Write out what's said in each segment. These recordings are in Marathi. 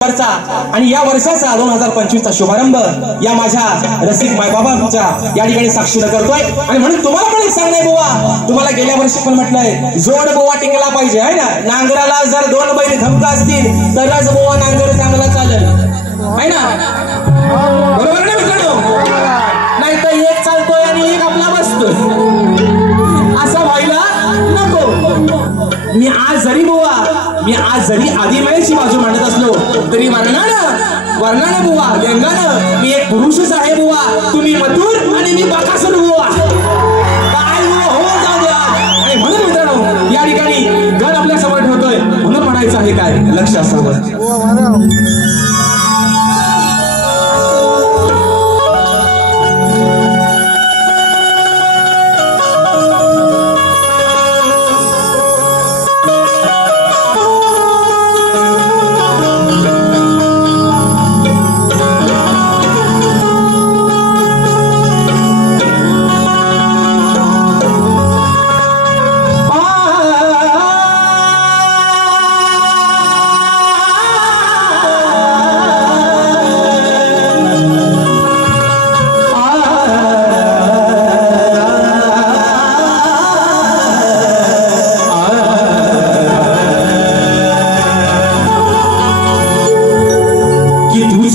आणि या वर्षाचा 2025 चा शुभारंभ या माझ्या रसिक मायबाबांच्या या ठिकाणी साक्षीनं करतोय। आणि म्हणून तुम्हाला पण एक सांगणे बुवा, तुम्हाला गेल्या वर्षी पण म्हटलंय जोड बुवा टिकला पाहिजे है ना। नांगराला जर दोन बैल धमका असतील तरच बुवा नांगर चांगला चालेल है ना, बरोबर ना मित्रांनो? नाही तर एक चालतोय आणि एक आपला बसतोय, असं व्हायला नको। मी आज जरी आदिमायेची बाजू मांडत असलो तरी वर्णानं बुवा व्यंगानं मी एक पुरुषच आहे बुवा, तुम्ही मथुर आणि मी बकासूर बुवा, काय हो जाऊ द्या। आणि म्हणून मित्रांनो या ठिकाणी गण आपल्या समोर ठेवतोय म्हणून म्हणायचं आहे काय, लक्ष असावं।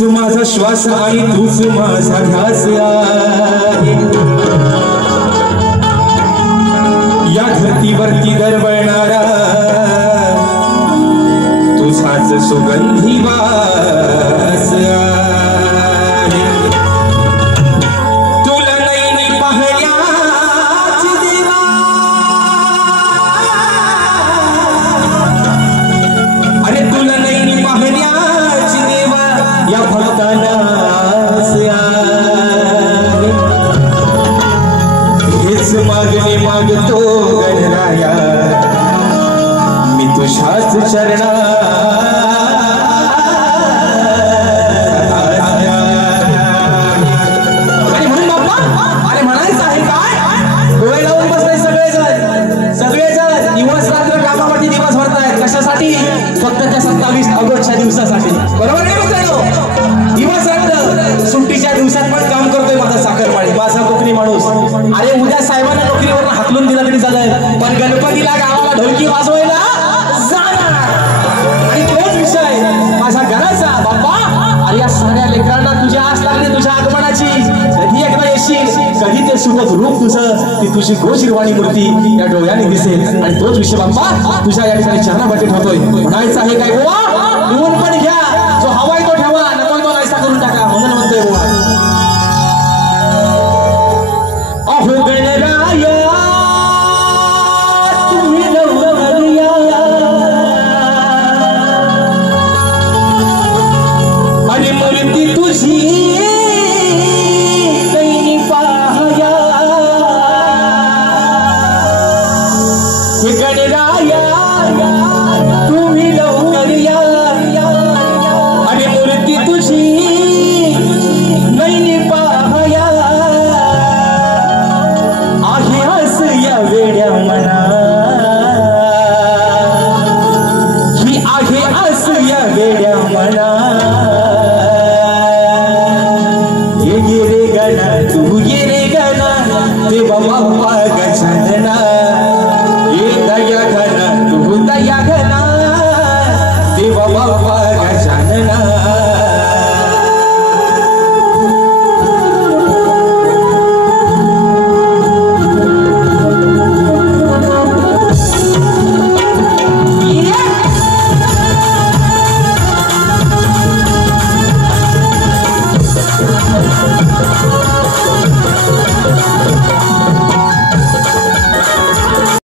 माझा श्वास आणि तूच माझा ध्यास आहे, या धरतीवरती दरवळणारा तुझाच सुगंधी वास आहे। तुला नैनी पाहण्याची देवा, अरे तुला नैनी पाहण्याची देवा या भक्तांना हेच मागणे मागतो गणराया मी तुझ्याच चरणा। आणि म्हणून बाप्पा अरे म्हणायचं आहे काय, डोळे लावून बसले सगळेजण दिवस रात्र कामासाठी दिवस भरतायत, कशासाठी? फक्त त्या 27 ऑगस्टच्या दिवसासाठी, बरोबर नाही मित्रांनो? दिवस रात्र सुट्टीच्या दिवसात पण काम करतोय माझा साखरमाळी, माझा कोकणी माणूस। अरे उद्या साहेबांना नोकरीवर हाकलून दिला तरी चालेल, पण गणपतीला गावाला ढोलकी वाजवायला जाणार। आणि तोच विषय माझ्या घराचा बाप्पा, अरे या सगळ्या लेकरांना तुझ्या आस लागली तुझ्या आगमनाची, कधी एकदा येशील, कधी ते सुबक रूप तुझं, ती तुझी गोशिरवाणी मूर्ती या डोळ्याने दिसेल। आणि तोच विषय बाप्पा तुझ्या या ठिकाणी चरणापाठी ठेवतोय, म्हणायचं आहे काय बुवा, लिहून पण घ्या, जो हवाय तो ठेवा, नको तो नाहीसा करून टाका, म्हणून म्हणतोय बुवा। अहो गणराया तुम्ही लवकर या, आणि मूर्ती तुझी नैनी पाहया, गणराया तुम्ही लवकर या, आणि मूर्ती तुझी नैनी पाहया। आहे हस या वेड्या मना, ही आहे हस या वेड्या मना।